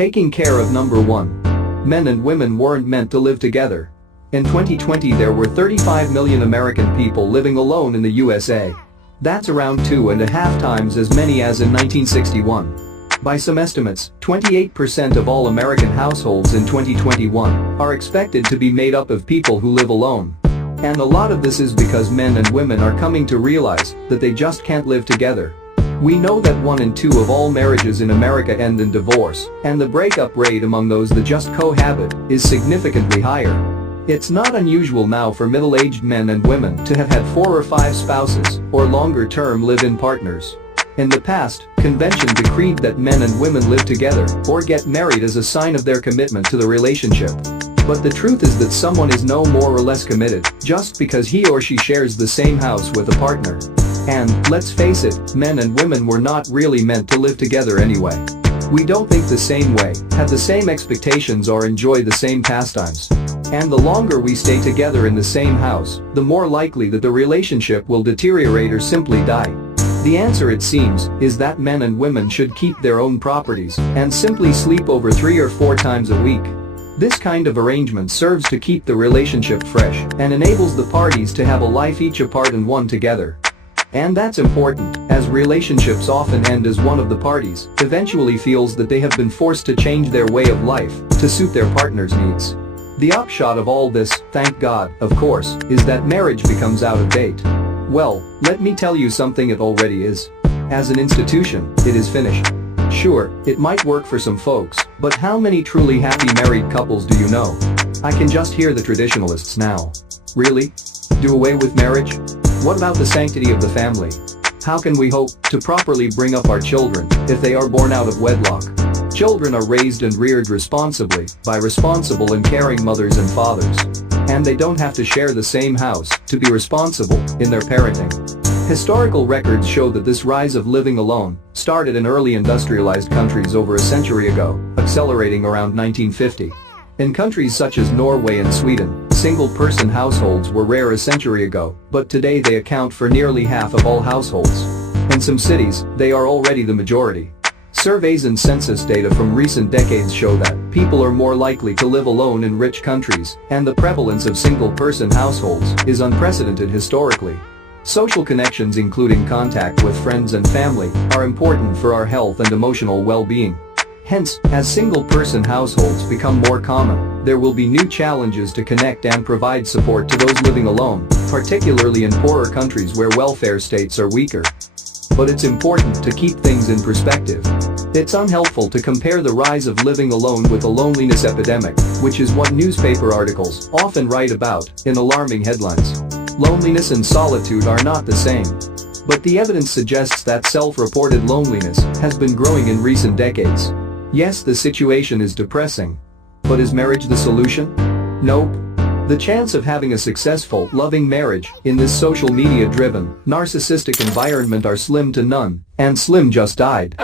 Taking care of number 1. Men and women weren't meant to live together. In 2020 there were 35 million American people living alone in the USA. That's around 2.5 times as many as in 1961. By some estimates, 28% of all American households in 2021 are expected to be made up of people who live alone. And a lot of this is because men and women are coming to realize that they just can't live together. We know that 1 in 2 of all marriages in America end in divorce, and the breakup rate among those that just cohabit is significantly higher. It's not unusual now for middle-aged men and women to have had 4 or 5 spouses or longer-term live-in partners. In the past, convention decreed that men and women live together or get married as a sign of their commitment to the relationship. But the truth is that someone is no more or less committed just because he or she shares the same house with a partner. And, let's face it, men and women were not really meant to live together anyway. We don't think the same way, have the same expectations or enjoy the same pastimes. And the longer we stay together in the same house, the more likely that the relationship will deteriorate or simply die. The answer, it seems, is that men and women should keep their own properties and simply sleep over 3 or 4 times a week. This kind of arrangement serves to keep the relationship fresh and enables the parties to have a life each apart and one together. And that's important, as relationships often end as one of the parties eventually feels that they have been forced to change their way of life to suit their partner's needs. The upshot of all this, thank God, of course, is that marriage becomes out of date. Well, let me tell you something, it already is. As an institution, it is finished. Sure, it might work for some folks, but how many truly happy married couples do you know? I can just hear the traditionalists now. Really? Do away with marriage? What about the sanctity of the family? How can we hope to properly bring up our children if they are born out of wedlock? Children are raised and reared responsibly by responsible and caring mothers and fathers. And they don't have to share the same house to be responsible in their parenting. Historical records show that this rise of living alone started in early industrialized countries over a century ago, accelerating around 1950. In countries such as Norway and Sweden, single-person households were rare a century ago, but today they account for nearly half of all households. In some cities, they are already the majority. Surveys and census data from recent decades show that people are more likely to live alone in rich countries, and the prevalence of single-person households is unprecedented historically. Social connections, including contact with friends and family, are important for our health and emotional well-being. Hence, as single-person households become more common, there will be new challenges to connect and provide support to those living alone, particularly in poorer countries where welfare states are weaker. But it's important to keep things in perspective. It's unhelpful to compare the rise of living alone with the loneliness epidemic, which is what newspaper articles often write about in alarming headlines. Loneliness and solitude are not the same. But the evidence suggests that self-reported loneliness has been growing in recent decades. Yes, the situation is depressing. But is marriage the solution? Nope. The chance of having a successful, loving marriage in this social media-driven, narcissistic environment are slim to none, and Slim just died.